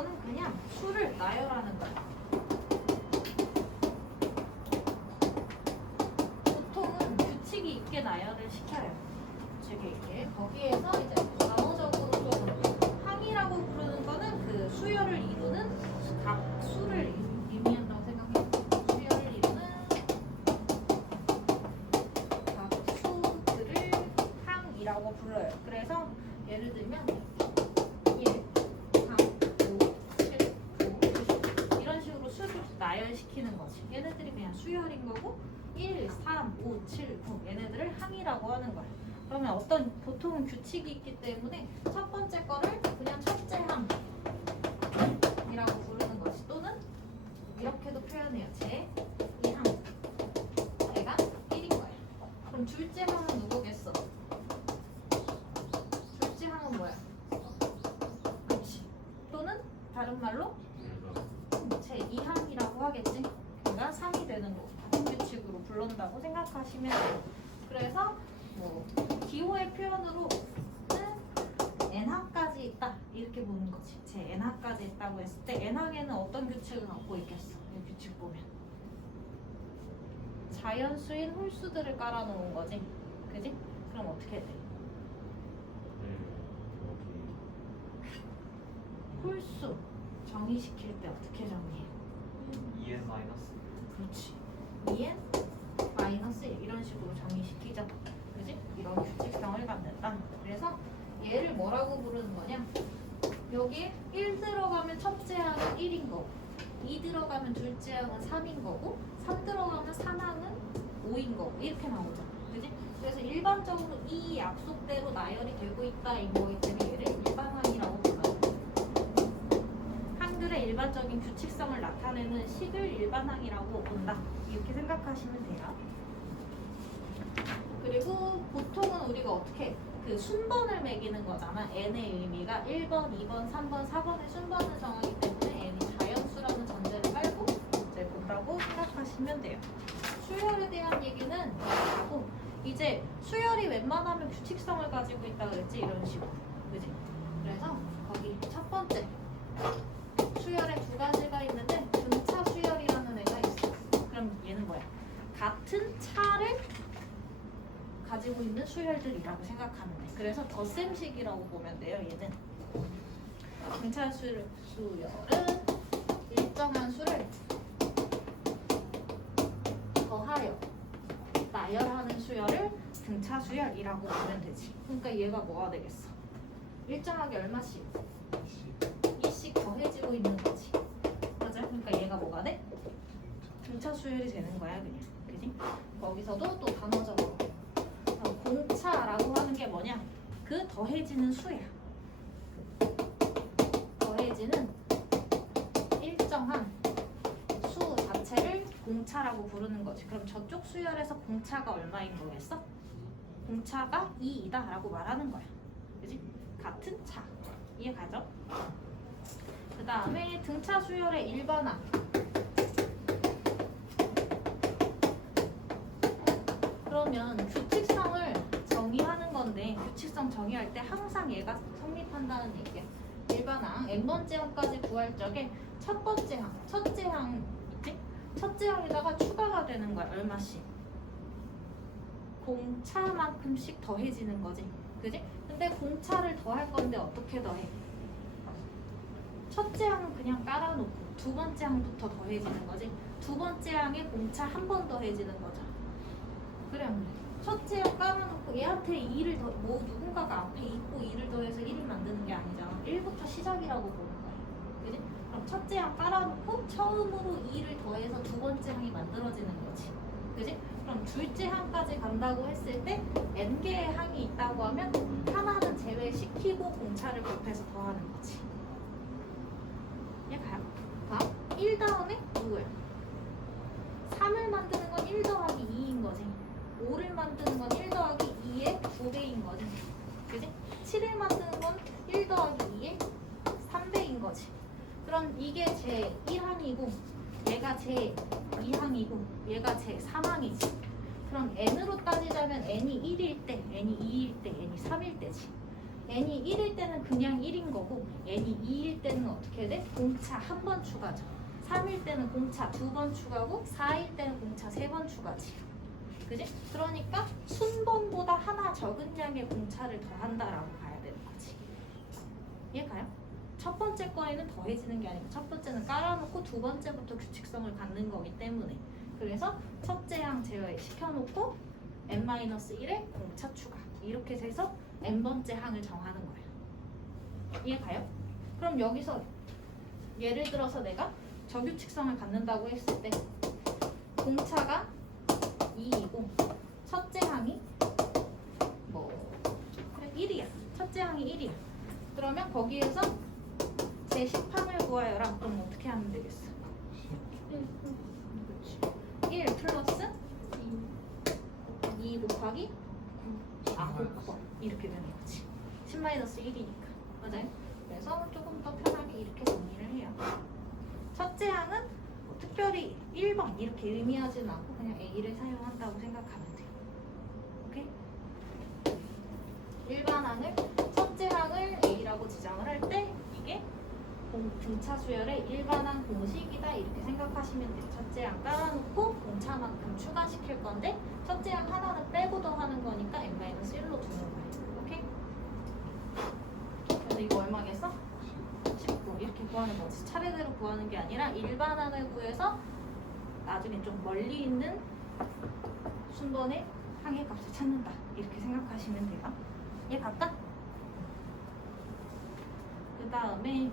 거는 그냥 수를 나열하는 거야. 보통은 규칙이 있게 나열을 시켜요. 규칙이 있게. 거기에서 이제 단어적으로 좀 항이라고 부르는 거는 그 수열을 이루는 각 수를 의미한다고 생각해요. 수열을 이루는 각 수들을 항이라고 불러요. 그래서 예를 들면 1, 3, 5, 7, 9, 10 이런 식으로 수를 나열시키는 거지. 얘네들이 그냥 수열인 거고 1, 3, 5, 7, 9 얘네들을 항이라고 하는 거야. 그러면 어떤 보통은 규칙이 있기 때문에 첫 번째 거를 그냥 첫째 항이라고 부르는 것이 또는 이렇게도 표현해요. 제 2항 제가 1인 거야. 그럼 둘째 항은 누구겠어? 둘째 항은 뭐야? 그렇지. 또는 다른 말로 제 2항이라고 하겠지. 그러니까 3이 되는 거고 규칙으로 부른다고 생각하시면 돼요. 그래서 뭐 기호의 표현으로는 n항까지 있다 이렇게 보는 거지. 제 n항까지 있다고 했을 때 n항에는 어떤 규칙을 갖고 있겠어? 이 규칙 보면 자연수인 홀수들을 깔아놓은 거지. 그지? 그럼 어떻게 돼? 홀수 정의시킬 때 어떻게 정의해? 2n 마이너스. 그렇지. 2n 마이너스 1 이런 식으로 정의시키죠. 그지? 이런 규칙성을 갖는다. 그래서 얘를 뭐라고 부르는 거냐? 여기에 1 들어가면 첫째 항은 1인 거고 2 들어가면 둘째 항은 3인 거고 3 들어가면 3항은 5인 거고 이렇게 나오죠. 그지? 그래서 일반적으로 이 약속대로 나열이 되고 있다 인 거기 때문에 얘를 일반항이라고 불러요. 항들의 일반적인 규칙성을 나타내는 식을 일반항이라고 본다. 이렇게 생각하시면 돼요. 그리고 보통은 우리가 어떻게 그 순번을 매기는 거잖아. n의 의미가 1번, 2번, 3번, 4번의 순번을 정하기 때문에 n이 자연수라는 전제를 깔고 이제 본다고 생각하시면 돼요. 수열에 대한 얘기는 하고 이제 수열이 웬만하면 규칙성을 가지고 있다 그랬지 이런 식으로. 그지? 그래서 거기 첫 번째 수열에 두 가지가 있는데 등차 수열이라는 애가 있어. 그럼 얘는 뭐야? 같은 차를 가지고 있는 수열들이라고 생각하면 돼. 그래서 덧셈식이라고 보면 돼요. 얘는 등차 수열은 일정한 수를 더하여 나열하는 수열을 등차 수열이라고 보면 되지. 그러니까 얘가 뭐가 되겠어? 일정하게 얼마씩? 2씩 더해지고 있는 거지. 맞아? 그러니까 얘가 뭐가 돼? 등차 수열이 되는 거야 그냥. 그지? 거기서도 또 단어적으로 공차라고 하는 게 뭐냐? 그 더해지는 수야. 더해지는 일정한 수 자체를 공차라고 부르는 거지. 그럼 저쪽 수열에서 공차가 얼마인 거겠어? 공차가 2이다 라고 말하는 거야. 그지? 같은 차. 이해가죠? 그 다음에 등차 수열의 일반항. 그러면 규칙성을 정의하는 건데 규칙성 정의할 때 항상 얘가 성립한다는 얘기야. 일반항 n번째 항까지 구할 적에 첫 번째 항, 첫째 항 있지? 첫째 항에다가 추가가 되는 거야. 얼마씩? 공차만큼씩 더해지는 거지. 그지? 근데 공차를 더할 건데 어떻게 더해? 첫째 항은 그냥 깔아놓고 두 번째 항부터 더해지는 거지. 두 번째 항에 공차 한 번 더해지는 거죠. 그래 안 그래? 첫째 항 깔아놓고 얘한테 2를 더, 뭐 누군가가 앞에 있고 2를 더해서 1을 만드는 게 아니잖아. 1부터 시작이라고 보는 거야. 그지? 그럼 첫째 항 깔아놓고 처음으로 2를 더해서 두 번째 항이 만들어지는 거지. 그지? 그럼 둘째 항까지 간다고 했을 때 n개의 항이 있다고 하면 하나는 제외시키고 공차를 곱해서 더하는 거지. 얘 가요. 다음 1 다음에 누구야? 3을 만드는 건 1 더하기 2인 거지. 5를 만드는 건 1 더하기 2의 5배인 거지. 그지? 7을 만드는 건 1 더하기 2의 3배인 거지. 그럼 이게 제 1항이고 얘가 제 2항이고 얘가 제 3항이지. 그럼 n으로 따지자면 n이 1일 때, n이 2일 때, n이 3일 때지. n이 1일 때는 그냥 1인 거고 n이 2일 때는 어떻게 돼? 공차 한 번 추가죠. 3일 때는 공차 2번 추가고 4일 때는 공차 3번 추가지. 그지? 그러니까 순번보다 하나 적은 양의 공차를 더한다라고 봐야 되는 거지. 이해가요? 첫 번째 거에는 더해지는 게 아니고 첫 번째는 깔아놓고 두 번째부터 규칙성을 갖는 거기 때문에 그래서 첫째 항 제외시켜놓고 n-1의 공차 추가 이렇게 해서 n번째 항을 정하는 거예요. 이해가요? 그럼 여기서 예를 들어서 내가 저규칙성을 갖는다고 했을 때 공차가 2이고 첫째 항이 뭐 1이야. 첫째 항이 1이야. 그러면 거기에서 제 10항을 구하여라. 그럼 어떻게 하면 되겠어? 1 플러스 2 곱하기 9번 이렇게 되는 거지. 10-1이니까 맞아요? 그래서 조금 더 편하게 이렇게 정리를 해요. 첫째 항은 뭐 특별히 1번 이렇게 의미하지는 않고 그냥 A를 사용한다고 생각하면 돼요. 오케이? 일반 항을 첫째 항을 A라고 지정을 할 때 이게 등차 수열의 일반항 공식이다 이렇게 생각하시면 돼요. 첫째 항 깔아놓고 공차만큼 추가시킬 건데 첫째 항 하나는 빼고 더하는 거니까 n-1로 두는 거예요. 오케이? 그래서 이거 얼마겠어? 19 이렇게 구하는 거지. 차례대로 구하는 게 아니라 일반항을 구해서 나중에 좀 멀리 있는 순번의 항의 값을 찾는다 이렇게 생각하시면 돼요. 얘 갈까? 그 다음에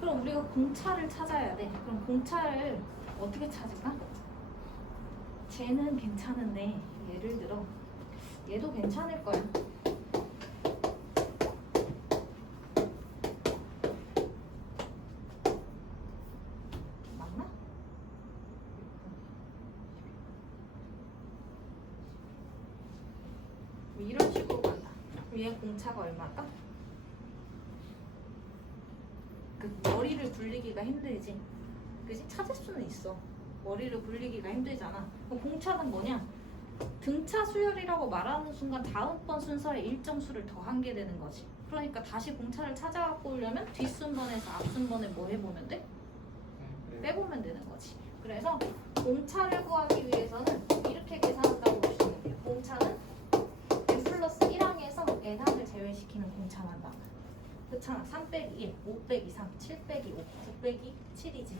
그럼 우리가 공차를 찾아야 돼. 그럼 공차를 어떻게 찾을까? 쟤는 괜찮은데 예를 들어 얘도 괜찮을 거야. 맞나? 이런 식으로 간다. 그럼 얘 공차가 얼마일까? 그 머리를 굴리기가 힘들지. 그지? 찾을 수는 있어. 머리를 굴리기가 힘들잖아. 그럼 공차는 뭐냐? 등차 수열이라고 말하는 순간 다음번 순서에 일정 수를 더한 게 되는 거지. 그러니까 다시 공차를 찾아갖고 오려면 뒷순번에서 앞순번에 뭐 해보면 돼? 빼보면 되는 거지. 그래서 공차를 구하기 위해서는 이렇게 계산한다고 보시면 돼요. 공차는 n 플러스 1항에서 n항을 제외시키는 공차만 나와. 그렇잖아. 3 빼기 1, 5 빼기 3, 7 빼기 5, 9 빼기 7이지.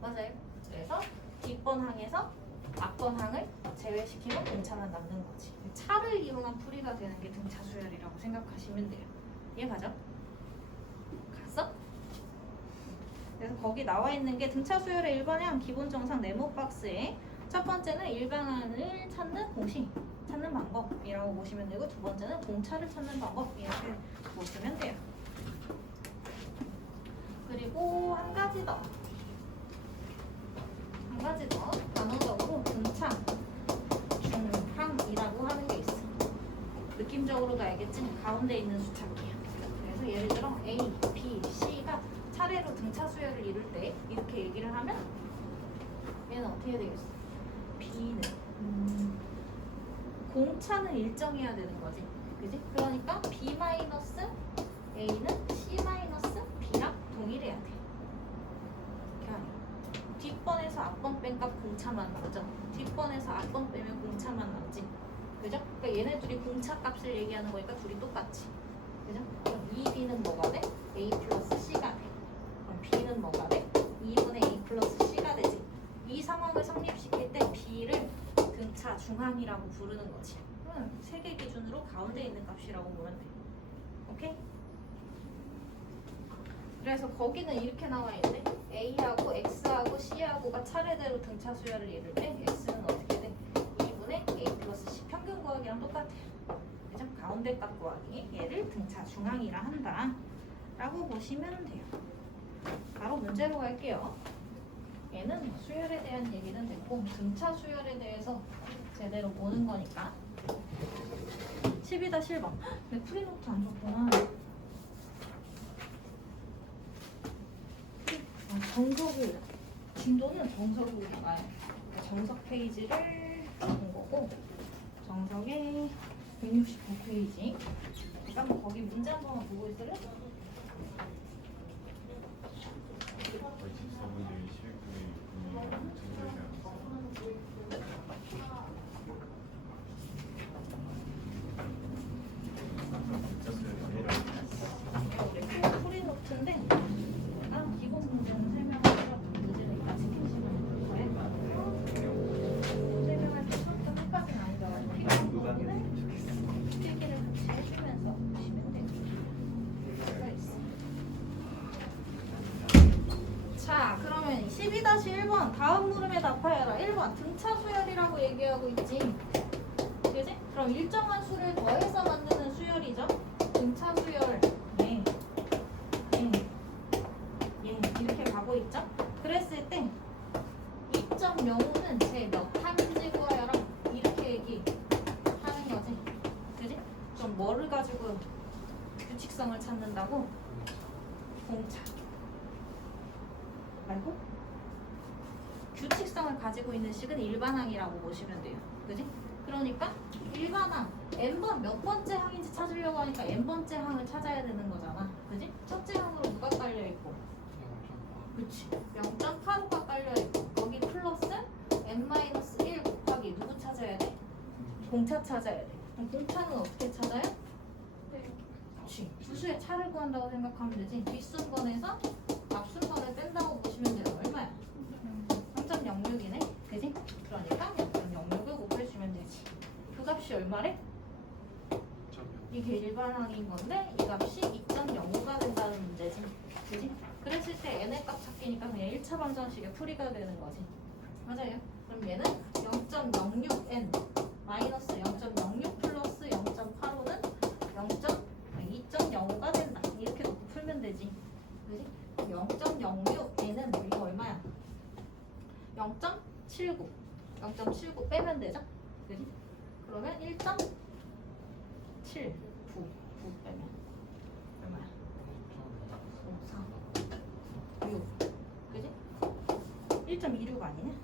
맞아요. 그래서 뒷번 항에서 앞번 항을 제외시키면 공차만 남는 거지. 차를 이용한 풀이가 되는 게 등차 수열이라고 생각하시면 돼요. 이해가죠? 갔어? 그래서 거기 나와 있는 게 등차 수열의 1번형 기본 정상 네모 박스에 첫 번째는 일반항을 찾는 공식, 찾는 방법이라고 보시면 되고 두 번째는 공차를 찾는 방법 이렇게 보시면 돼요. 그리고 한 가지 더 단어적으로 등차 중항이라고 하는 게 있어. 느낌적으로도 알겠지? 가운데 있는 수 찾기야. 그래서 예를 들어 A, B, C가 차례로 등차 수열을 이룰 때 이렇게 얘기를 하면 얘는 어떻게 되겠어? B는 공차는 일정해야 되는 거지. 그지? 그러니까 B-A는 C-B랑 동일해야 돼. 이렇게 하니 뒷번에서 앞번 뺀 값 공차만 남죠. 뒷번에서 앞번 빼면 공차만 남지. 그죠? 그러니까 얘네 둘이 공차 값을 얘기하는 거니까 둘이 똑같지. 그죠? 그럼 2B는 뭐가 돼? A 플러스 C가 돼. 그럼 B는 뭐가 돼? 2분의 A 플러스 C가 되지. 이 상황을 성립시킬 때 B를 등차 중항이라고 부르는 거지. 그러면 세 개 기준으로 가운데 있는 값이라고 보면 돼. 오케이? 그래서 거기는 이렇게 나와 있는데 A하고 X하고 C하고가 차례대로 등차 수열을 이룰 때 X는 어떻게 돼? 2분의 A 플러스 C 평균 구하기랑 똑같아요. 그죠? 가운데 값 구하기 얘를 등차 중항이라 한다 라고 보시면 돼요. 바로 문제로 갈게요. 얘는 수열에 대한 얘기는 됐고 등차 수열에 대해서 제대로 보는 거니까 12-1번 근데 프리노트 안 줬구나. 정석을 진도는 정석으로 나가요. 정석 페이지를 본 거고 정석의 169페이지. 그러니까 뭐 거기 문 문제 한 번만 보고 있을래? 24분의 우리 프리 노트인데 기본 문제는 설명하고 문제는 이따 지키시면 돼. 설명할 때 처음부터 끝까지는 아니더라도 필요한 부분은 필기를 같이 해주면서 보시면 돼요. 자, 그러면 12-1번 다음 물음에 답하여라. 1번 등차 수열이라고 얘기하고 있지. 그지? 그럼 일정한 수를 더해서 만드는 수열이죠. 등차 수열. 예. 이렇게 가고 있죠. 그랬을 때 2.05는 제 몇 항인지 구하여라. 이렇게 얘기하는 거지. 그지? 그럼 뭐를 가지고 규칙성을 찾는다고? 공차. 말고 규칙성을 가지고 있는 식은 일반항이라고 보시면 돼요. 그지? 그러니까 일반항 n번 몇 번째 항인지 찾으려고 하니까 n번째 항을 찾아야 되는 거잖아. 그지? 첫째 항으로 누가 깔려 있고? 그치. 0.85가 깔려 있고 거기 플러스 n-1 곱하기 누구 찾아야 돼? 공차 찾아야 돼. 그럼 공차는 어떻게 찾아요? 그치. 주수의 차를 구한다고 생각하면 되지. 뒷순번에서 앞순번을 뺀다고 보시면 돼요. 얼마야? 0.06이네. 그지? 그러니까 0.06을 곱해주면 되지. 그 값이 얼마래? 이게 일반항인 건데 이 값이 2.05가 된다는 문제지. 그지? 그랬을 때 n의 값 찾기니까 그냥 1차 방정식의 풀이가 되는 거지. 맞아요. 그럼 얘는 0.06n 마이너스 0.06 플러스 0.85는 2.05가 된다. 이렇게 놓고 풀면 되지. 그지? 0.06n은 이거 얼마야? 0.79 0.79 빼면 되죠? 그지? 그러면 1.79 9 빼면 얼마야? 5, 4, 6 그지? 1.26 아니네?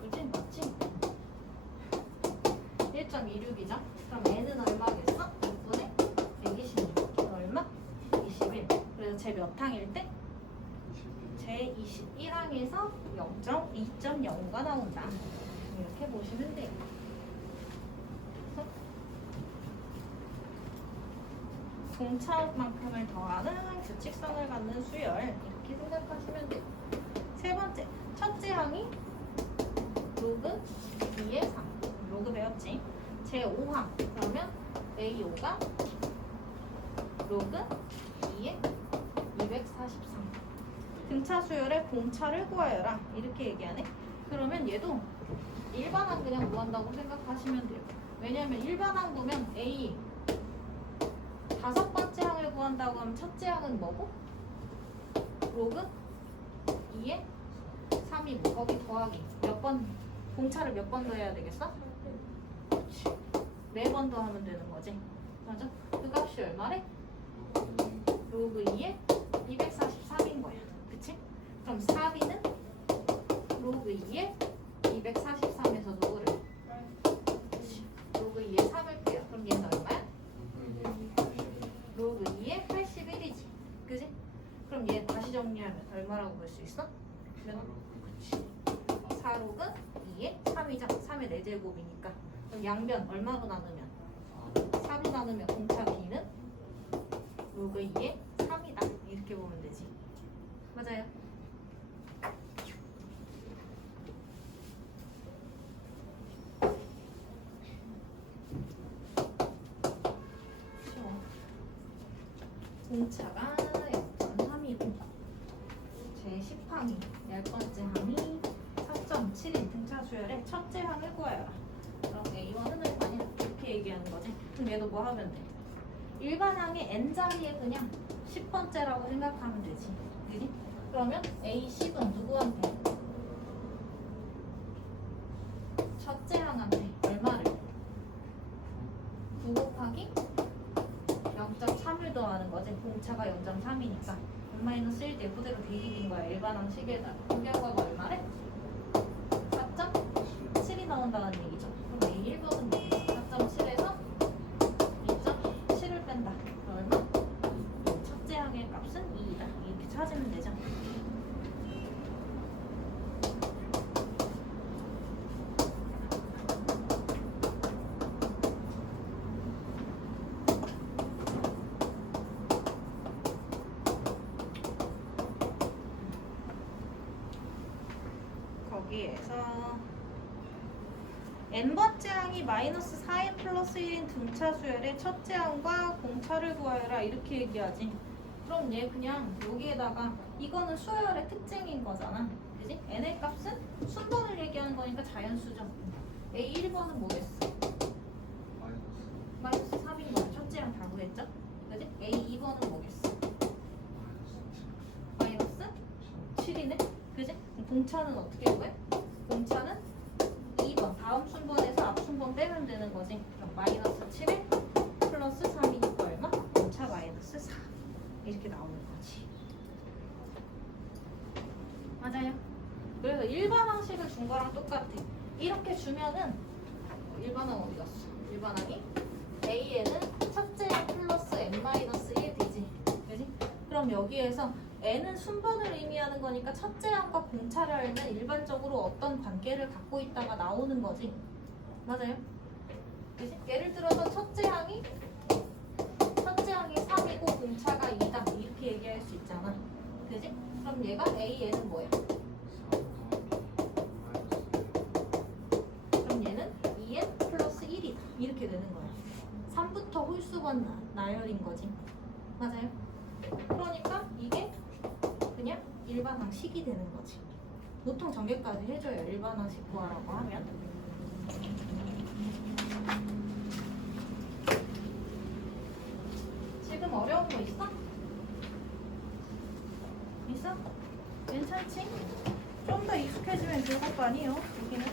그지? 맞지? 1.26이죠? 그럼 n은 얼마겠어? 6분의 126 그럼 얼마? 21 그래서 제 몇 항일 때? 제 21항에서 2.05가 나온다. 이렇게 보시면 돼요. 공차만큼을 더하는 규칙성을 갖는 수열 이렇게 생각하시면 돼요. 세 번째, 첫째 항이 로그 2의 3 로그 배웠지? 제 5항 그러면 A5가 로그 2의 243 등차 수열의 공차를 구하여라 이렇게 얘기하네. 그러면 얘도 일반항 그냥 구한다고 생각하시면 돼요. 왜냐하면 일반항 보면 A 다섯 번째 항을 구한다고 하면 첫째 항은 뭐고? 로그 2의 3이고 거기 더하기 몇 번 공차를 몇 번 더해야 되겠어? 4번 더 하면 되는 거지. 맞아? 그 값이 얼마래? 로그 2의 243인 거야. 그치? 그럼 4b는 로그 2의 243에서 누구를? 그치? 로그 2의 3을 빼요. 그럼 얘는 얼마야? 로그 2의 81이지. 그지? 그럼 얘 다시 정리하면 얼마라고 볼 수 있어? 그치? 4로그 2의 3이죠. 3의 4제곱이니까. 그럼 양변 얼마로 나누면? 4로 나누면 공차 b는 로그 2의 3이다. 이렇게 보면 되지. 맞아요. 공차가 0.3이고 제 10항이 10번째 항이 4.7인 등차 수열의 첫째 항을 구하여라. 그럼 A1은 얼마냐? 이렇게 얘기하는 거지. 그럼 얘도 뭐 하면 돼? 일반항의 n자리에 그냥 10번째라고 생각하면 되지. 그지? 그러면 A10은 누구한테? 첫째 항한테 얼마를? 9 곱하기 0.3을 더하는 거지. 공차가 0.3이니까 n-1대 그대로 대입인 거야. 일반항 식에다. 그 결과가 얼마래? 4.7이 나온다는 얘기죠. 그럼 A1분 n번째 항이 마이너스 4n 플러스 1인 등차 수열의 첫째 항과 공차를 구하여라 이렇게 얘기하지. 그럼 얘 그냥 여기에다가 이거는 수열의 특징인 거잖아. 그지? n의 값은 순번을 얘기하는 거니까 자연수죠. a 1번은 뭐겠어? 마이너스 3인 거야. 첫째 항 다 구했죠? 그지? a 2번은 뭐겠어? 마이너스 7이네? 그지? 그럼 공차는 어떻게 구해? 공차는 2번 다음 순번에서 앞 순번 빼면 되는 거지. 그럼 마이너스 7에 플러스 3이니까 얼마? 공차 마이너스 4 이렇게 나오는 거지. 맞아요. 그래서 일반항식을 준 거랑 똑같아. 이렇게 주면은 일반항 어디 갔어? 일반항이 a에는 첫째 항 플러스 n-1이지. 그지? 그럼 여기에서 n은 순번을 의미하는 거니까 첫째 항과 공차를 알면 일반적으로 어떤 관계를 갖고 있다가 나오는 거지. 맞아요? 그지? 예를 들어서 첫째 항이 3이고 공차가 2다 이렇게 얘기할 수 있잖아. 그지? 그럼 얘가 a에는 뭐야? 그럼 얘는 2n 플러스 1이다 이렇게 되는 거야. 3부터 홀수번 나열인 거지. 맞아요? 그러니까 이게 그냥 일반항식이 되는 거지. 보통 전개까지 해줘요. 일반항식 구하라고 하면. 지금 어려운 거 있어? 있어? 괜찮지? 좀 더 익숙해지면 좋을 거 아니에요? 여기는.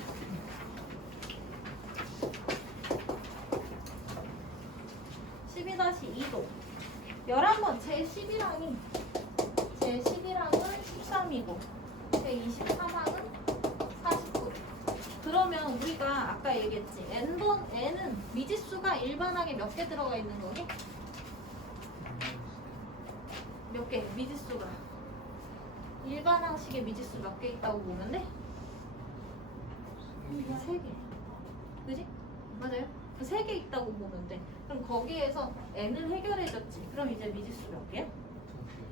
(12-2도) 11번 제11항이 제11항은 13이고 제23항은 49. 그러면 우리가 아까 얘기했지. n은 미지수가 일반항에 몇 개 들어가 있는 거니? 몇 개? 미지수가 일반항식에 미지수 몇 개 있다고 보면 돼? 3개. 그지? 맞아요? 3개 있다고 보면 돼. 그럼 거기에서 n을 해결해줬지. 그럼 이제 미지수 몇 개야?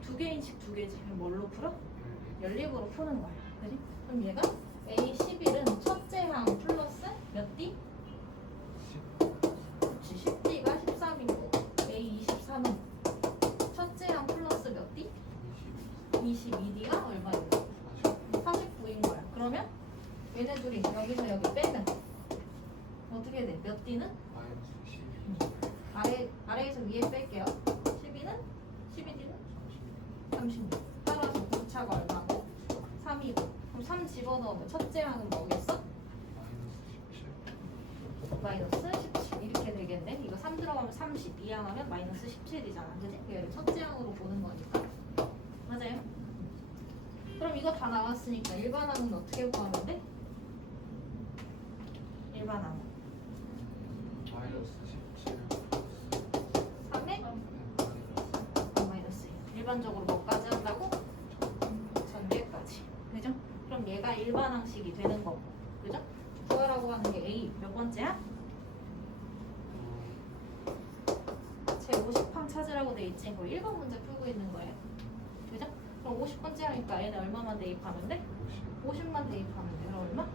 2개인씩 2개지. 그럼 뭘로 풀어? 연립으로 푸는 거야. 그지? 그럼 얘가 A11은 첫째 항 플러스 몇 D? 그치, 10D가 13이고 A23은 첫째 항 플러스 몇 D? 22D가 얼마인가? 49인 거야. 그러면 얘네 둘이 여기서 여기 빼면 어떻게 돼? 몇 D는? 아래에서 위에 뺄게요. 12D는 36. 따라서 공차가 얼마고? 3이고. 그럼 3 집어넣으면 첫째 항은 뭐겠어? 마이너스 17 이렇게 되겠네. 이거 3 들어가면 30, 2항 하면 마이너스 17이잖아. 그지? 얘를 첫째 항으로 보는 거니까. 맞아요? 그럼 이거 다 나왔으니까 일반항은 어떻게 구하면 돼? 일반항 3에 마이너스 1. 일반적으로 뭐까지 한다고? 전개까지. 그죠? 그럼 얘가 일반항식이 되는 거고. 그죠? 구하라고 하는 게 A 몇 번째야? 제 50항 찾으라고 돼 있지. 이거 1번 문제 풀고 있는 거예요. 그죠? 그럼 50번째 하니까 얘는 얼마만 대입하면 돼? 50만 대입하면 돼. 그럼 얼마?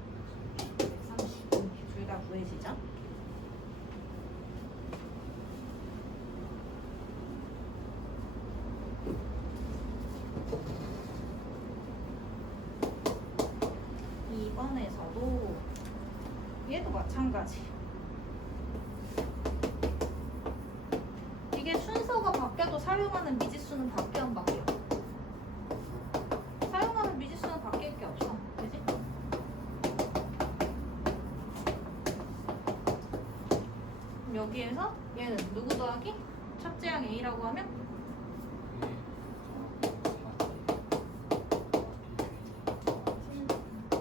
130. 둘 다 구해지죠? 이번에서도 얘도 마찬가지. 이게 순서가 바뀌어도 사용하는 미지수는 바뀌어 안 바뀌어? 사용하는 미지수는 바뀔 게 없어. 그지? 그럼 여기에서 얘는 누구 더하기? 첫째 항 A라고 하면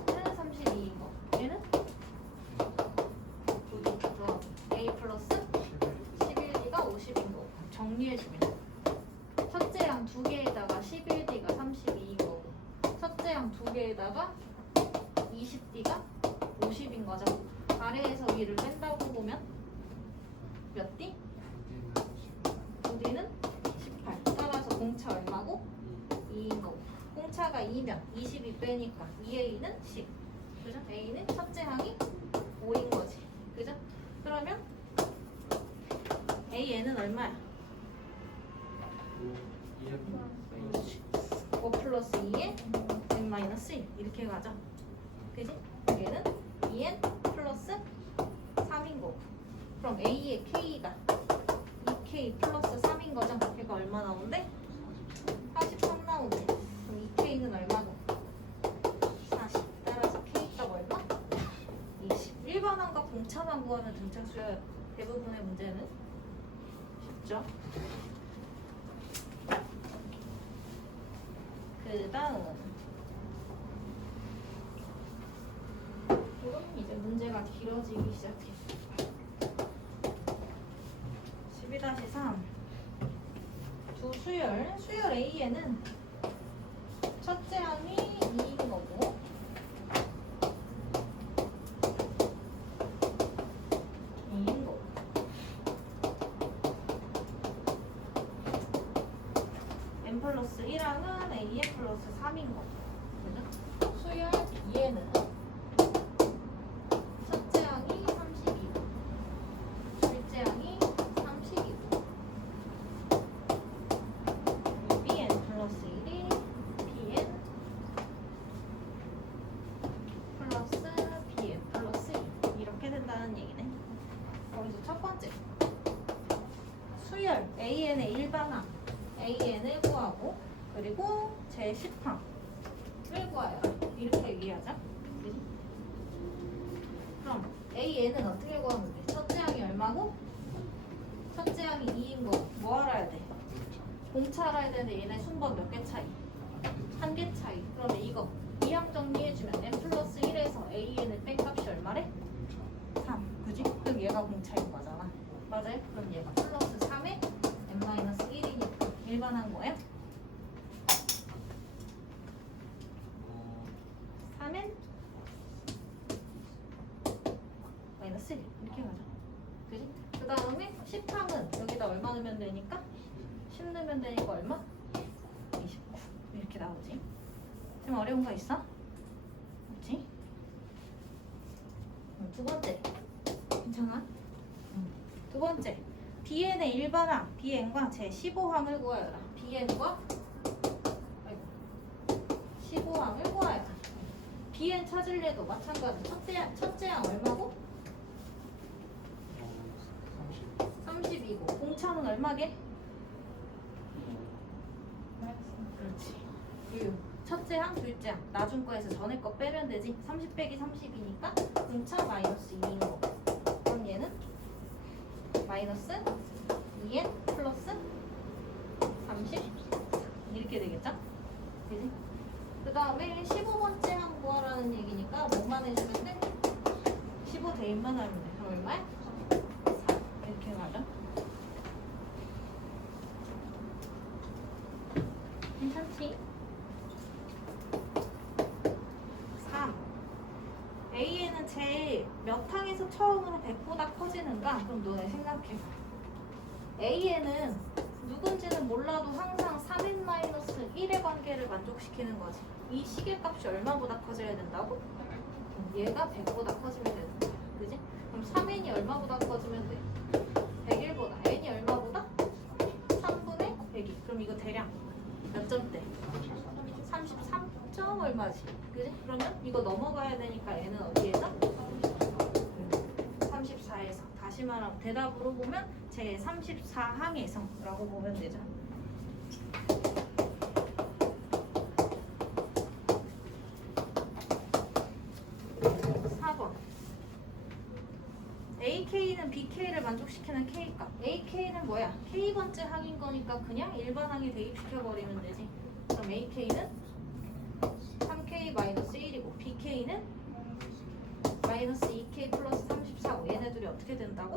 얘는 32인 거. 얘는 A 플러스 11D가 50인 거고. 정리해주면 첫째 항 2개에다가 11D가 32인 거고 첫째 항 2개에다가 20D가 50인 거죠. 아래에서 위를 뺀다고 보면 몇 D? 2D는 18. 따라서 공차 얼마고? 2인 거고. 공차가 2면 22 빼니까 2A는 10. 그죠? A는 첫째 항이 5인 거지. 그러면 AN은 얼마야? 5 플러스 2에 n 마이너스 1 이렇게 가죠. 그지? 얘는 2n 플러스 3인 거고. 그럼 A의 K가 2K 플러스 3인 거죠. 걔가 얼마 나오는데? 43 나오네. 그럼 2K는 얼마고? 40. 따라서 K값 얼마? 20. 일반항과 공차만 구하면 등차 수열 대부분의 문제는 쉽죠. 그 다음 이건 이제 문제가 길어지기 시작해. 12-3 두 수열 A에는 첫째 항이 2인 거고 n 플러스 1항은 An 플러스 3인 거고. 그죠? 수열 B에는 첫째 항이 32고 둘째 항이 32고 Bn 플러스 1이 Bn 플러스 Bn 플러스 2 이렇게 된다는 얘기네. 거기서 첫 번째 수열 AN의 일반항 AN을 구하고 그리고 제 10항을 구하여 이렇게 얘기하자. 그치? 그럼 AN은 어떻게 구하면 돼? 첫째 항이 얼마고? 첫째 항이 2인 거 뭐 알아야 돼? 공차 알아야 되는데 얘네 순번 몇 개 차이? 한 개 차이. 그러면 이거 2항 정리해주면 n 플러스 1에서 AN을 뺀 값이 얼마래? 3. 그지? 그럼 얘가 공차인 거잖아. 맞아요? 그럼 얘가 플러스 3에 n-1이니까 일반한 거야? 3엔 마이너스 1 이렇게 가자. 그지? 그 다음에 10항은 여기다 얼마 넣으면 되니까? 10 넣으면 되니까 얼마? 29 이렇게 나오지. 지금 어려운 거 있어? 없지? 두 번째 괜찮아? 두 번째 Bn의 일반항 Bn과 제 15항을 구하여라. Bn과 15항을 구하여라. Bn 찾을래도 마찬가지. 첫째 항 얼마고? 30이고 공차는 얼마게? 그렇지. 유. 첫째 항, 둘째 항. 나중 거에서 전에 거 빼면 되지. 30 빼기 30이니까 공차 마이너스 2인 거. 그럼 얘는 마이너스 2n 플러스 30 이렇게 되겠죠? 그지? 그 다음에 15번째 항 구하라는 얘기니까 뭐만 해주면 돼? 15 대입만 하면 돼. 그럼 얼마야? 4 이렇게 가죠? 괜찮지? 3 A에는 제일 몇 항에서 처음으로 100보다 커지는가? 그럼 너네 생각해봐. A에는 누군지는 몰라도 항상 3n-1의 관계를 만족시키는 거지. 이 시계값이 얼마보다 커져야 된다고? 얘가 100보다 커지면 되는 거야. 그지? 그럼 3n이 얼마보다 커지면 돼? 101보다. n이 얼마보다? 3분의 102. 그럼 이거 대략 몇 점대? 33점 얼마지? 그지? 그러면 이거 넘어가야 되니까 n은 어디에서? 34에서. 다시 말하면 대답으로 보면 제 34항에서 라고 보면 되죠. 4번 AK는 BK를 만족시키는 K값. AK는 뭐야? K번째 항인 거니까 그냥 일반항에 대입시켜버리면 되지. 그럼 AK는 3K-1이고 BK는 마이너스 2K 플러스 34고 얘네들이 어떻게 된다고?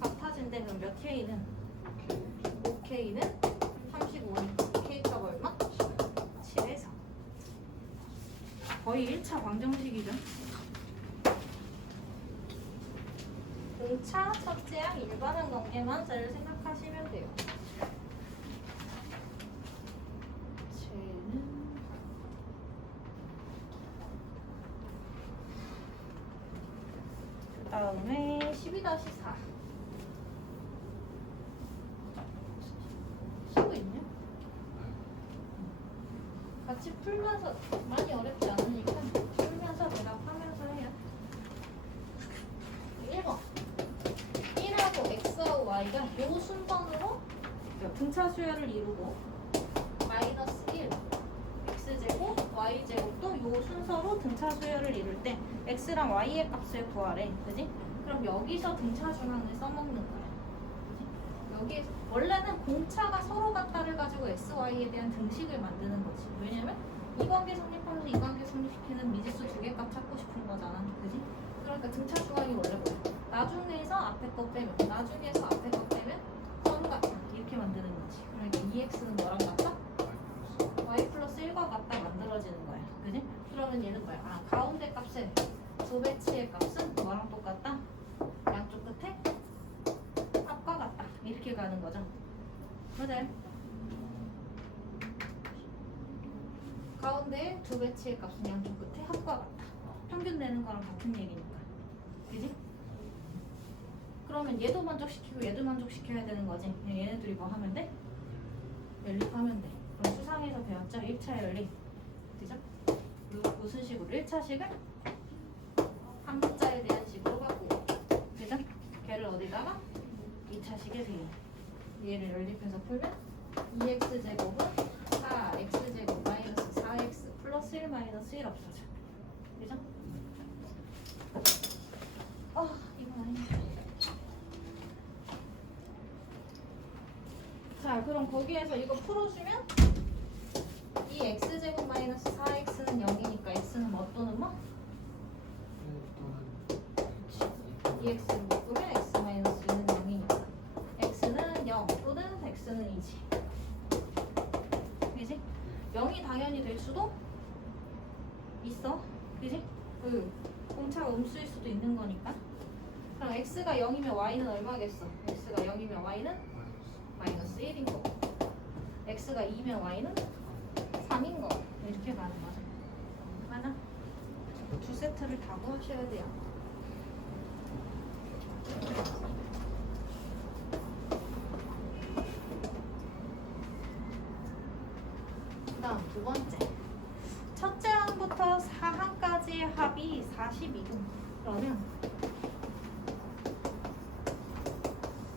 같아진대. 그럼 몇 K는? 5K는 35니까 K값 얼마? 7에서 거의 1차 방정식이죠. 공차, 첫째항, 일반항 관계만 잘 생각하시면 돼요. 그 다음에 11 12-4 쓰고 있냐? 같이 풀면서 많이 어렵지 않으니까 풀면서 대답하면서 해요. 1번 1하고 x와 y가 요 순번으로 등차 수열을 이루고 마이너스 1 x제곱 y제곱도 요 순서로 등차 수열을 이룰 때 x랑 y의 값을 구하래. 그지? 그럼 여기서 등차 중앙을 써먹는 거야. 그지? 여기 원래는 공차가 서로 같다를 가지고 x, y에 대한 등식을 만드는 거지. 왜냐면 이 관계 성립하면서 이 관계 성립시키는 미지수 두 개 값 찾고 싶은 거잖아. 그지? 그러니까 등차 중앙이 원래 뭐야? 나중에서 앞에 거 빼면 나중에서 앞에 거 빼면 서로 같다. 이렇게 만드는 거지. 그러니까 2x는 뭐랑 같다? y 플러스 1과 같다 만들어지는 거야. 그지? 그러면 얘는 뭐야? 아, 가운데 값에 두 배치의 값은 뭐랑 똑같다? 양쪽 끝에 합과 같다. 이렇게 가는 거죠. 맞아요? 가운데 두 배치의 값은 양쪽 끝에 합과 같다. 평균 내는 거랑 같은 얘기니까. 그지? 그러면 얘도 만족시키고 얘도 만족시켜야 되는 거지. 그냥 얘네 둘이 뭐 하면 돼? 연립하면 돼. 그럼 수상에서 배웠죠? 1차 연립. 그죠? 무슨 식으로? 1차식을 한 문자에 대한 식으로 바꾸고. 그죠? 걔를 어디다가? 2차식에 대해. 얘를 연립해서 풀면 2x제곱은 4x제곱 마이너스 4x 플러스 1 마이너스 1 없어져. 그죠? 이건 아니야. 자, 그럼 거기에서 이거 풀어주면 이 x제곱 마이너스 4x는 0이니까 x는 뭐 또는 뭐? 2x를 묶으면 x 마이너스 2는 0이니까 x는 0 또는 x는 2지. 그지? 0이 당연히 될 수도 있어. 그지? 공차가 음수일 수도 있는 거니까. 그럼 x가 0이면 y는 얼마겠어? x가 0이면 y는 마이너스 1인 거고, x가 2면 y는 3인 거. 이렇게 가는 거죠. 맞아? 두 세트를 다 구하셔야 돼요. 그 다음 두 번째. 첫째 항부터 4항까지의 합이 42분. 그러면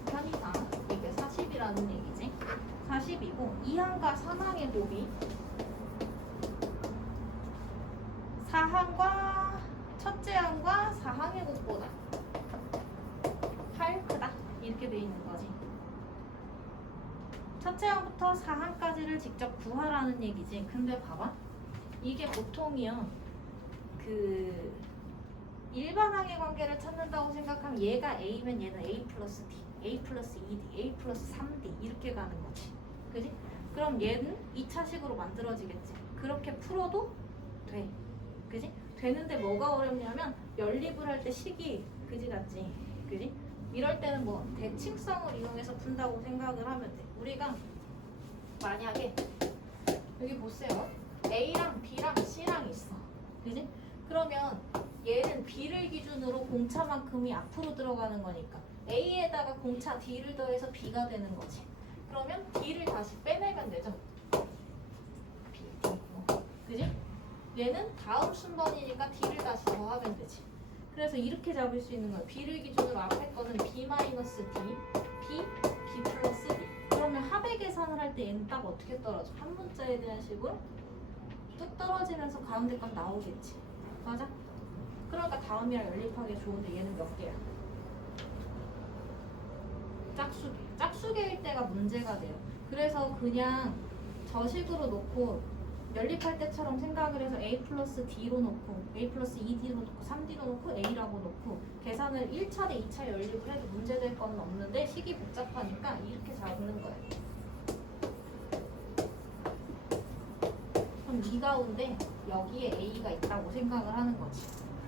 편의상 이게 40이라는 얘기지. 40이고 2항과 3항의 곱이 4항과 첫째 항과 4항의 곱보다 8 크다. 이렇게 돼 있는 거지. 첫째 항부터 4항까지를 직접 구하라는 얘기지. 근데 봐봐. 이게 보통이요. 일반항의 관계를 찾는다고 생각하면 얘가 A면 얘는 A 플러스 D, A 플러스 2D, A 플러스 3D 이렇게 가는 거지. 그지? 그럼 얘는 2차식으로 만들어지겠지. 그렇게 풀어도 돼. 그지? 되는데 뭐가 어렵냐면 연립을 할 때 식이 그지 같지. 그지? 이럴 때는 뭐 대칭성을 이용해서 푼다고 생각을 하면 돼. 우리가 만약에 여기 보세요. A랑 B랑 C랑 있어. 그지? 그러면 얘는 B를 기준으로 공차만큼이 앞으로 들어가는 거니까 A에다가 공차 D를 더해서 B가 되는 거지. 그러면 D를 다시 빼내면 되죠. B, D, 뭐. 그지? 얘는 다음 순번이니까 D를 다시 더하면 되지. 그래서 이렇게 잡을 수 있는 거야. B를 기준으로 앞에 거는 B 마이너스 D, B, B 플러스 D. 그러면 합의 계산을 할 때 얘는 딱 어떻게 떨어져? 한 문자에 대한 식으로 뚝 떨어지면서 가운데 건 나오겠지. 맞아? 그러니까 다음이랑 연립하기 좋은데 얘는 몇 개야? 짝수개. 짝수개일 때가 문제가 돼요. 그래서 그냥 저 식으로 놓고 연립할 때처럼 생각을 해서 A 플러스 D로 놓고 A 플러스 2D로 놓고 3D로 놓고 A라고 놓고 계산을 1차 대 2차 연립을 해도 문제될 건 없는데 식이 복잡하니까 이렇게 잡는 거예요. 그럼 이 가운데 여기에 A가 있다고 생각을 하는 거지.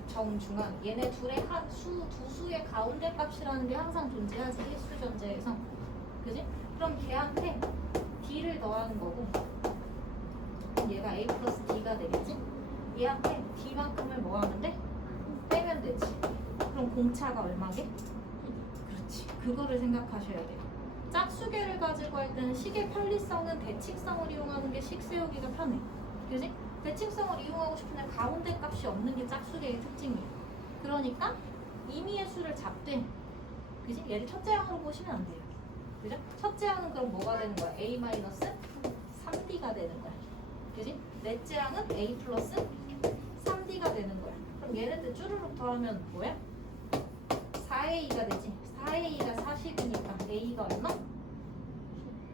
정중앙. 얘네 둘의 두 수의 가운데 값이라는 게 항상 존재하지. 일수 전제에서. 그지? 그럼 걔한테 D를 더하는 거고 얘가 A 플러스 D가 되겠지? 얘한테 D만큼을 뭐 하면 돼? 빼면 되지. 그럼 공차가 얼마게? 그거를 생각하셔야 돼요. 짝수계를 가지고 할 때는 식의 편리성은 대칭성을 이용하는 게 식 세우기가 편해. 그지? 대칭성을 이용하고 싶으면 가운데 값이 없는 게 짝수계의 특징이에요. 그러니까 임의의 수를 잡되, 그지? 얘를 첫째 항으로 보시면 안 돼요. 그죠? 첫째 항은 그럼 뭐가 되는 거야? A-3D가 되는 거야. 그지? 넷째 항은 A 플러스 3D가 되는 거야. 그럼 얘네들 쭈루룩 더하면 뭐야? 4A가 되지. 4A가 40이니까 A가 얼마?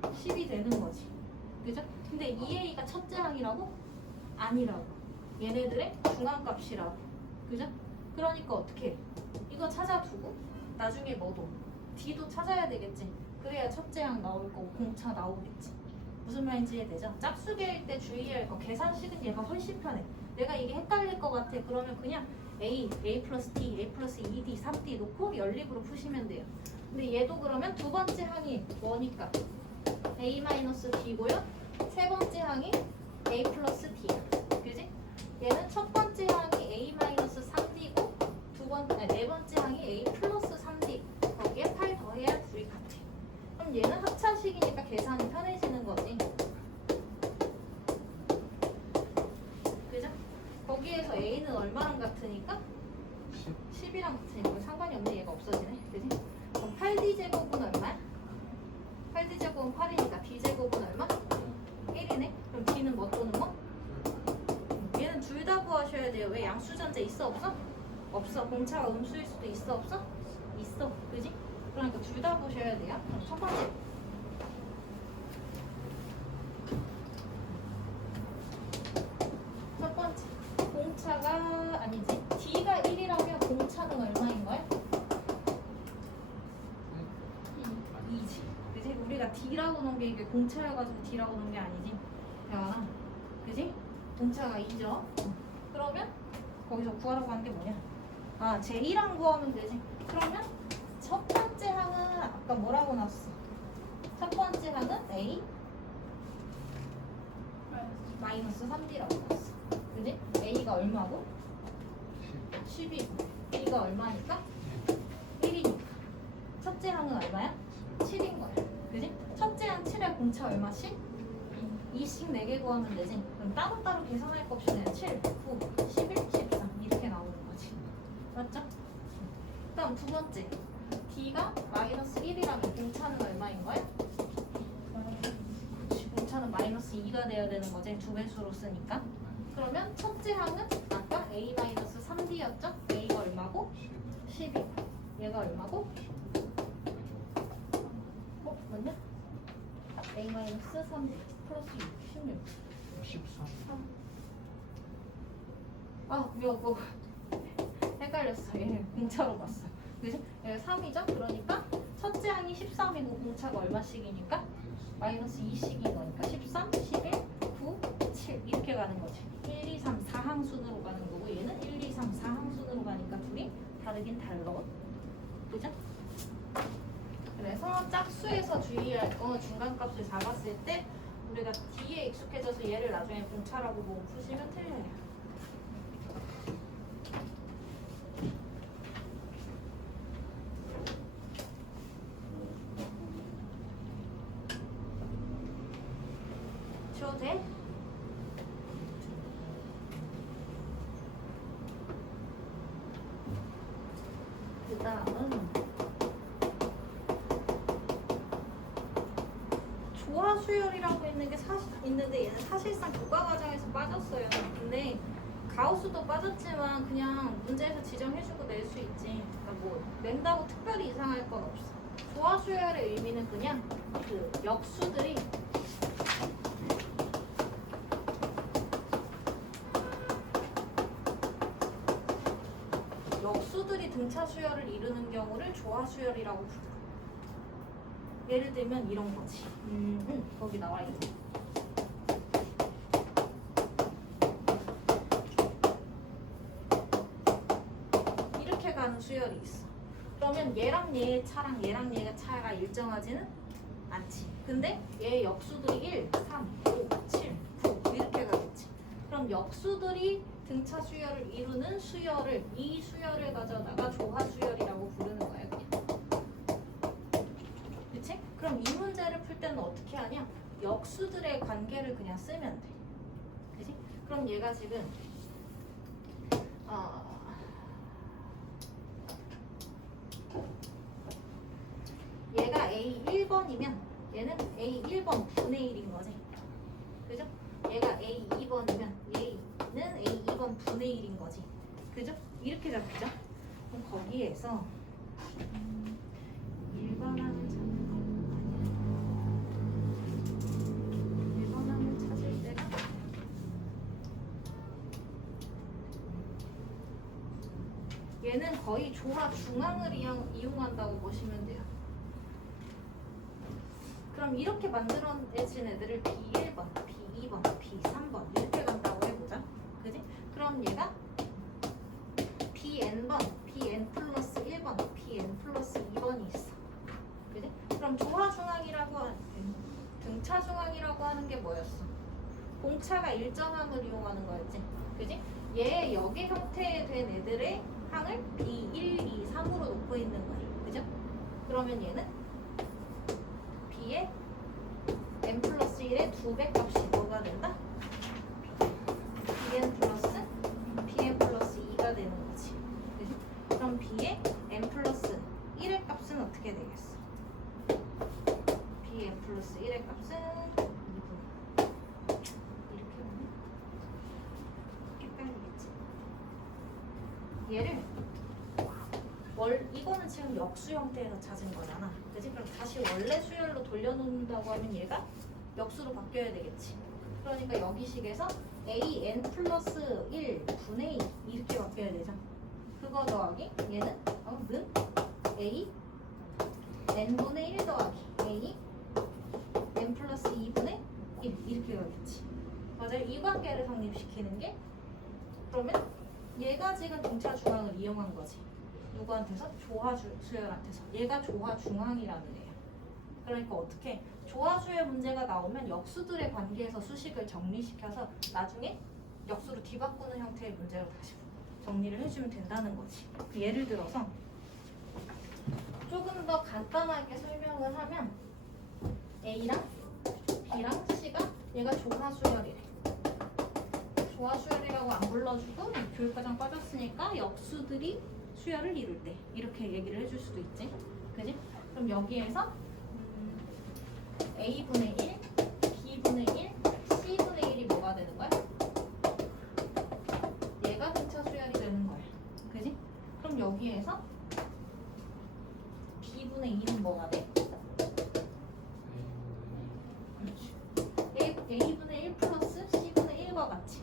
10이 되는 거지. 그죠? 근데 2A가 첫째 항이라고? 아니라고. 얘네들의 중앙값이라고. 그죠? 그러니까 어떻게 해? 이거 찾아두고 나중에 뭐도 D도 찾아야 되겠지. 그래야 첫째 항 나올 거고 공차 나오겠지. 무슨 말인지 이해되죠? 짝수계일 때 주의할 거 계산식은 얘가 훨씬 편해. 내가 이게 헷갈릴 것 같아. 그러면 그냥 A 플러스 D, A 플러스 2D, 3D 놓고 연립으로 푸시면 돼요. 근데 얘도 그러면 두 번째 항이 뭐니까? A 마이너스 D고요. 세 번째 항이 A 플러스 D야. 그지? 얘는 첫 번째 항이 A 마이너스 3D고 네 번째 항이 A 플러스 3D. 거기에 8 더해야 둘이 같아. 그럼 얘는 합차식이니까 계산이 편해지는 거지. 그죠? 거기에서 A는 얼마랑 같으니까? 10이랑 같으니까 상관이 없네. 얘가 없어지네. 그지? 그럼 8D제곱은 얼마야? 8D제곱은 8이니까 D제곱은 얼마? 1이네. 그럼 D는 뭐 또는 뭐? 얘는 둘 다 구하셔야 돼요. 왜? 양수전제 있어 없어? 없어. 공차가 음수일 수도 있어 없어? 있어. 그지? 그러니까 둘 다 보셔야 돼요. 그럼 첫 번째. 첫 번째. 공차가 아니지. D가 1이라면 공차는 얼마인 거야? 2지. 그지? 우리가 D라고 놓은 게 이게 공차여가지고 D라고 놓은 게 아니지. 대화나. 그지? 공차가 2죠. 그러면 거기서 구하라고 하는 게 뭐냐? 아, 제1항 구하면 되지. 그러면 첫 번째 항은 아까 뭐라고 놨어? 첫 번째 항은 A 마이너스 3D라고 놨어. 그지? A가 얼마고? 10이고 B가 얼마니까? 1이니까. 첫째 항은 얼마야? 7인 거야. 그지? 첫째 항 7에 공차 얼마씩? 2씩 4개 구하면 되지. 그럼 따로따로 계산할 거 없이 그냥 7, 9, 11, 13 이렇게 나오는 거지. 맞죠? 그다음 두 번째. D가 마이너스 1이라면 공차는 얼마인 거야? 그렇지. 공차는 마이너스 2가 돼야 되는 거지. 두 배수로 쓰니까. 그러면 첫째 항은 아까 A 마이너스 3D였죠? A가 얼마고? 10이고. 얘가 얼마고? 맞냐? A 마이너스 3D 플러스 6, 16. 13. 3. 아, 뭐 헷갈렸어. 얘 공차로 봤어. 그지? 얘가 3이죠? 그러니까 첫째 항이 13이고 공차가 얼마씩이니까? 마이너스 2씩인 거니까 13, 11, 9, 7 이렇게 가는 거지. 1, 2, 3, 4항 순으로 가는 거고 얘는 1, 2, 3, 4항 순으로 가니까 둘이 다르긴 달러. 그죠? 그래서 짝수에서 주의할 거 중간값을 잡았을 때 우리가 D에 익숙해져서 얘를 나중에 공차라고 보고 푸시면 틀려요. 줘도 돼? 그 다음은 조화수열이라고 있는 게 있는데 얘는 사실상 교과 과정에서 빠졌어요. 근데 가우스도 빠졌지만 그냥 문제에서 지정해주고 낼 수 있지. 그러니까 뭐 낸다고 특별히 이상할 건 없어. 조화수열의 의미는 그냥 그 역수들이 등차 수열을 이루는 경우를 조화 수열이라고 부르. 예를 들면 이런 거지. 거기 나와 있네. 이렇게 가는 수열이 있어. 그러면 얘랑 얘의 차랑 얘랑 얘의 차가 일정하지는 않지. 근데 얘의 역수들이 1, 3, 5, 7, 9 이렇게 가겠지. 그럼 역수들이 등차 수열을 이루는 수열을 이 수열을 가져다가 조화 수열이라고 부르는 거예요. 그냥. 그럼 이 문제를 풀 때는 어떻게 하냐? 역수들의 관계를 그냥 쓰면 돼. 그지? 그럼 얘가 지금 얘가 A 1번이면 얘는 A 1번 분의 1인 거지. 그죠? 얘가 A 2번이면 얘는 A 2번 분의 1인 거지. 그죠? 이렇게 잡히죠? 그럼 거기에서 일반항을 찾는 거 아니야? 일반항을 찾을 때가 얘는 거의 조화 중앙을 이용한다고 보시면 돼요. 그럼 이렇게 만들어내진 애들을 B1번, B2번, B3번 이렇게 간다고 해보자. 그지? 그럼 얘가 BN번, BN 플러스 1번, BN 플러스 2번이 있어. 그지? 그럼 등차 중앙이라고 하는 게 뭐였어? 공차가 일정함을 이용하는 거였지. 그지? 얘 역의 형태에 된 애들의 항을 B1, 2, 3으로 놓고 있는 거야. 그죠? 그러면 얘는 B의 n 플러스 1의 2배 값이 뭐가 된다? Bn 플러스 Bn 플러스 2가 되는 거지. 그치? 그럼 B의 n 플러스 1의 값은 어떻게 되겠어? Bn 플러스 1의 값은 2분. 이렇게 보면 헷갈리겠지? 얘를 이거는 지금 역수 형태에서 찾은 거잖아. 그지? 그럼 다시 원래 수열로 돌려놓는다고 하면 얘가 역수로 바뀌어야 되겠지. 그러니까 여기식에서 AN 플러스 1 분의 2 이렇게 바뀌어야 되죠. 그거 더하기 얘는 는 A N분의 1 더하기 A N 플러스 2분의 1 이렇게 가겠지. 맞아요. 이 관계를 성립시키는 게 그러면 얘가 지금 등차 중앙을 이용한 거지. 누구한테서? 조화수열한테서. 얘가 조화중앙이라는 애야. 그러니까 어떻게 조화수열 문제가 나오면 역수들의 관계에서 수식을 정리시켜서 나중에 역수로 뒤바꾸는 형태의 문제로 다시 정리를 해주면 된다는 거지. 예를 들어서 조금 더 간단하게 설명을 하면 A랑 B랑 C가 얘가 조화수열이래. 조화수열이라고 안 불러주고 교육과정 빠졌으니까 역수들이 수열을 이룰 때 이렇게 얘기를 해줄 수도 있지. 그지? 그럼 여기에서 A분의 1, B분의 1, C분의 1이 뭐가 되는 거야? 얘가 등차 수열이 되는 거야. 그지? 그럼 여기에서 B분의 2는 뭐가 돼? 그렇지. A분의 1 플러스 C분의 1과 같이.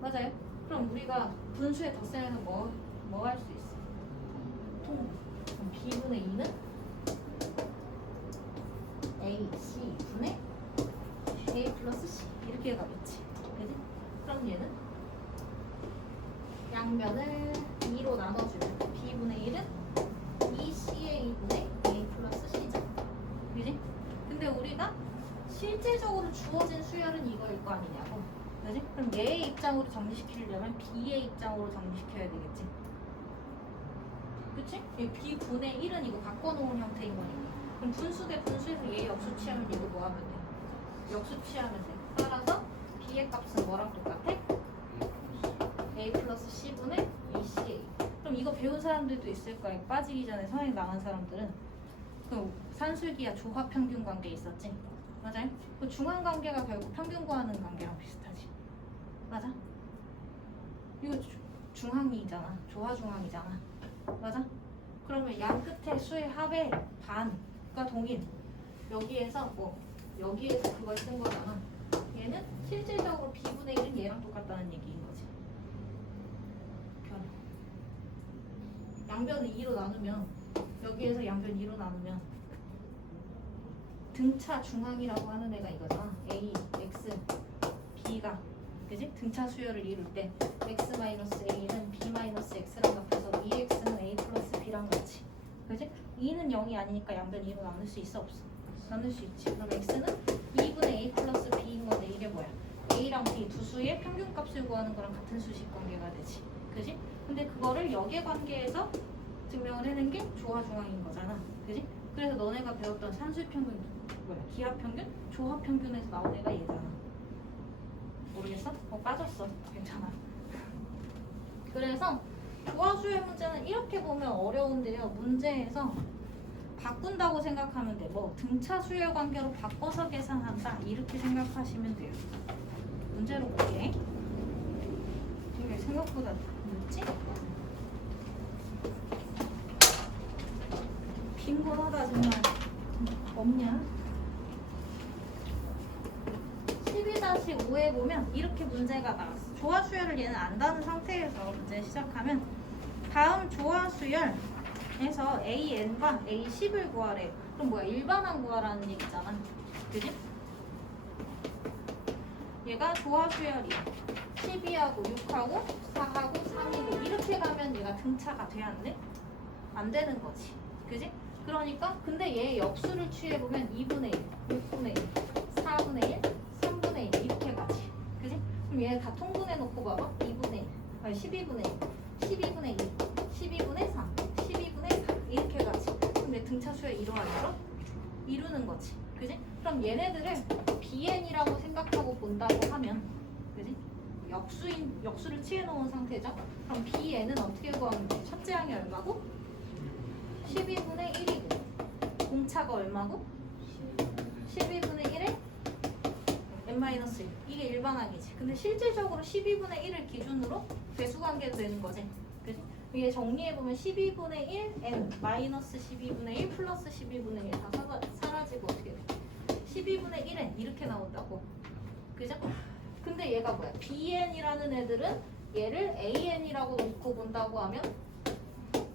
맞아요? 그럼 우리가 분수의 덧셈에서 뭐 할 수 있어? 그럼 B분의 2는 A, C 분의 A 플러스 C 이렇게 가겠지. 그지? 그럼 얘는 양면을 2로 나눠주면 B분의 1은 2C의 2분의 A 플러스 C죠. 그지? 근데 우리가 실제적으로 주어진 수열은 이거일 거 아니냐고. 그지? 그럼 얘의 입장으로 정리시키려면 B의 입장으로 정리시켜야 되겠지. 그치? B분의 1은 이거 바꿔놓은 형태인 거니까. 그럼 분수 대 분수에서 얘 역수 취하면 얘도 뭐 하면 돼? 역수 취하면 돼. 따라서 B의 값은 뭐랑 똑같아? A 플러스 C분의 2CA. 그럼 이거 배운 사람들도 있을 거야. 빠지기 전에 성행 나간 사람들은 그 산술기와 조합평균 관계 있었지? 맞아요? 그 중앙관계가 결국 평균 구하는 관계랑 비슷하지. 맞아? 이거 중항이잖아. 조화중항이잖아. 맞아? 그러면 양 끝에 수의 합의 반과 동인 여기에서 여기에서 그걸 쓴 거잖아. 얘는 실질적으로 B분의 1은 얘랑 똑같다는 얘기인 거지. 변. 양변을 2로 나누면 여기에서 양변 2로 나누면 등차 중항이라고 하는 애가 이거잖아. A, X, B가 그지? 등차 수열을 이룰 때 X-A는 B-X랑 같아서 2X는 A 플러스 B랑 같이 그지? 2는 0이 아니니까 양변 2로 나눌 수 있어 없어? 나눌 수 있지. 그럼 X는 2분의 A 플러스 B인 건데 이게 뭐야? A랑 B 두 수의 평균값을 구하는 거랑 같은 수식 관계가 되지. 그지? 근데 그거를 역의 관계에서 증명을 해낸 게 조화중항인 거잖아. 그지? 그래서 너네가 배웠던 산술평균 뭐야? 기하평균? 조합평균에서 나온 애가 얘잖아. 모르겠어? 빠졌어. 괜찮아. 그래서 조화수열 문제는 이렇게 보면 어려운데요. 문제에서 바꾼다고 생각하면 돼. 뭐 등차 수열 관계로 바꿔서 계산한다. 이렇게 생각하시면 돼요. 문제로 볼게. 이게 생각보다 늦지? 빈곤하다 정말. 없냐? 12-5에 보면 이렇게 문제가 나왔어. 조화수열을 얘는 안다는 상태에서 문제 시작하면 다음 조화수열에서 AN과 A10을 구하래. 그럼 뭐야? 일반항 구하라는 얘기잖아. 그지? 얘가 조화수열이야. 12하고 6하고 4하고 3이고 이렇게 가면 얘가 등차가 돼 안 돼? 안 되는 거지. 그지? 그러니까 근데 얘 역수를 취해보면 2분의 1, 6분의 1, 4분의 1, 3분의 1 이렇게 가지. 그지? 그럼 얘 다 통분해 놓고 봐봐. 2분의 1, 아니 12분의 1, 12분의 2, 12분의 3, 12분의 4 이렇게 가지. 그럼 얘 등차 수열 이루어 안 이루어? 이루는 거지. 그지? 그럼 얘네들을 BN이라고 생각하고 본다고 하면 그지? 역수를 취해 놓은 상태죠. 그럼 BN은 어떻게 구하면 돼? 첫째 항이 얼마고? 12분의 1이고 공차가 얼마고? 12분의 1에 n-1 이게 일반항이지. 근데 실질적으로 12분의 1을 기준으로 배수관계도 되는 거지. 그지? 이게 정리해보면 12분의 1 n 마이너스 12분의 1 플러스 12분의 1 다 사라지고 어떻게 돼? 12분의 1n 이렇게 나온다고. 그죠? 근데 얘가 뭐야? bn이라는 애들은 얘를 an이라고 놓고 본다고 하면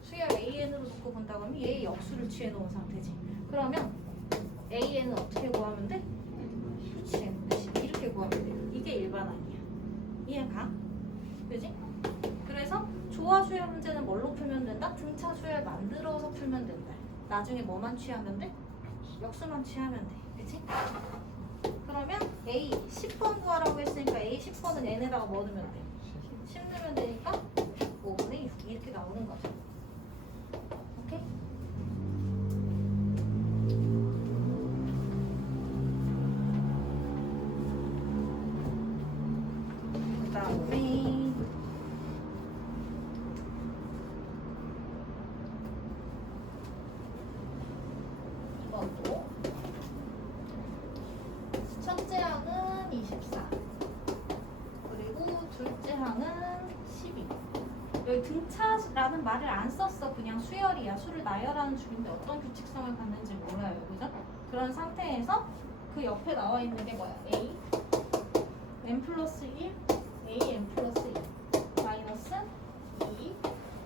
수열 AN으로 놓고 본다고 하면 얘의 역수를 취해 놓은 상태지. 그러면 AN은 어떻게 구하면 돼? 그렇지. 이렇게 구하면 돼요. 이게 일반항이야. 이해가? 그지? 그래서 조화수열 문제는 뭘로 풀면 된다? 등차 수열 만들어서 풀면 된다. 나중에 뭐만 취하면 돼? 역수만 취하면 돼. 그치? 그러면 A 10번 구하라고 했으니까 A 10번은 n에다가 뭐 넣으면 돼? 10 넣으면 되니까 5분의 6 이렇게 나오는 거죠. 오케이? 그 다음에 이번도 첫째 항은 24 그리고 둘째 항은 12. 여기 등차라는 말을 안 썼어. 그냥 수열이야. 수를 나열하는 줄인데 어떤 규칙성을 갖는지 몰라요. 그죠? 그런 상태에서 그 옆에 나와 있는 게 뭐야? A n 플러스 1 A n 플러스 2 마이너스 2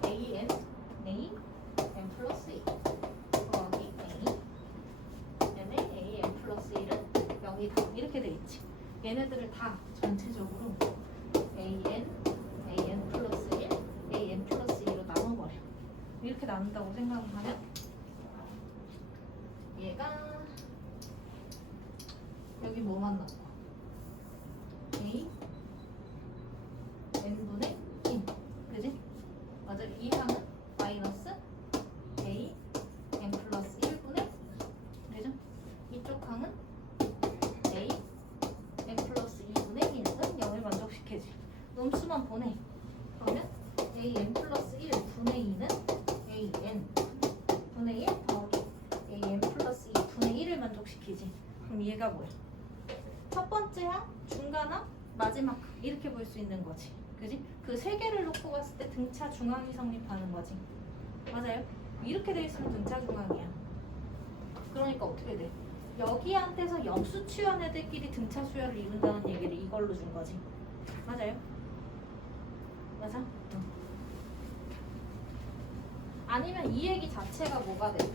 A n n 플러스 2 더하기 A n 플러스 1은 0이다. 이렇게 돼 있지. 얘네들을 다 전체적으로 an 플러스 1 an 플러스 2로 나눠버려. 이렇게 나눈다고 생각하면 얘가 여기 뭐만 남아? a n분의 1 그지? 맞아. 이 항은 마이너스 a n 플러스 1분의 그죠? 이쪽 항은 a n 플러스 2분의 1은 0을 만족시키지. 놈수만 보내. 그러면 a n 플러스 1 분의 2는 a n 분의 1 더하기 a n 플러스 2 분의 1을 만족시키지. 그럼 얘가 뭐야? 첫 번째 항, 중간 항, 마지막 항 이렇게 볼 수 있는 거지. 그지? 그 세 개를 놓고 봤을 때 등차 중항이 성립하는 거지. 맞아요? 이렇게 돼 있으면 등차 중항이야. 그러니까 어떻게 돼? 여기한테서 역수 취한 애들끼리 등차 수열을 이룬다는 얘기를 이걸로 준 거지. 맞아요? 맞아? 응. 아니면 이 얘기 자체가 뭐가 돼?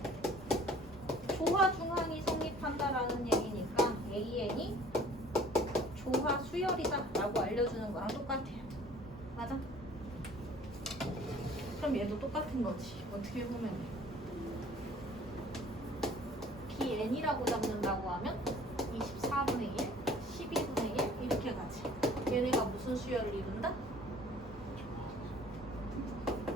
조화 중항이 성립한다라는 얘기니까 AN이 조화 수열이다 라고 알려주는 거랑 똑같아요. 맞아? 그럼 얘도 똑같은 거지. 어떻게 보면 BN이라고 잡는다고 하면 24분의 1, 12분의 1 이렇게 가지. 얘네가 무슨 수열을 이룬다?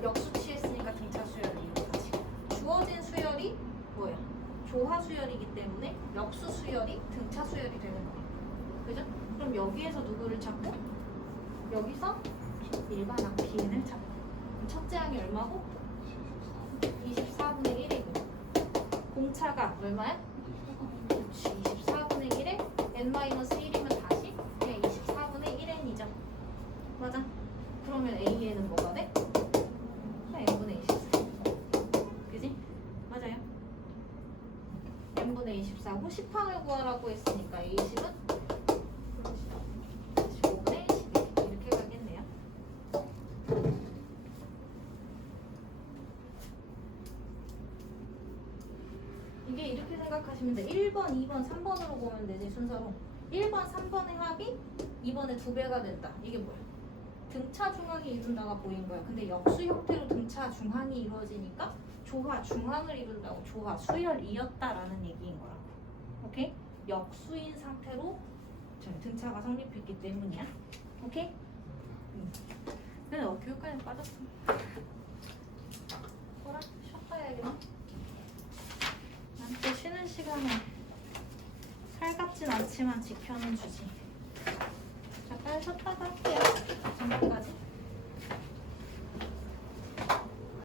역수 취했으니까 등차 수열을 이룬 거지. 주어진 수열이 뭐야? 조화 수열이기 때문에 역수 수열이 등차 수열이 되는 거예요. 그죠? 그럼 여기에서 누구를 찾고 여기서 일반 앞비엔을 찾고 그럼 첫째 항이 얼마고? 24분의 1이고 공차가 얼마야? 24분의 1에 n-1이면 다시 그냥 24분의 1n이죠. 맞아? 그러면 a에는 뭐가 돼? 그냥 n분의 24. 그지? 맞아요. n분의 24고 10항을 구하라고 했으니까 a10은 15분의 12 이렇게 가겠네요. 이게 이렇게 생각하시면 돼. 1번, 2번, 3번으로 보면 되지 순서로. 1번, 3번의 합이 2번의 2배가 된다. 이게 뭐야? 등차 중항이 이룬다가 보인 거야. 근데 역수 형태로 등차 중항이 이루어지니까 조화 중항을 이룬다고 조화 수열이었다라는 얘기인 거라고. 오케이? 역수인 상태로 등차가 성립했기 때문이야. 오케이? 근데 교육관에 빠졌어. 뭐라? 쉬었다 해야겠네. 난 또 쉬는 시간에 살갑진 않지만 지켜는 주지. 잠깐 쉬었다가 할게요. 전까지.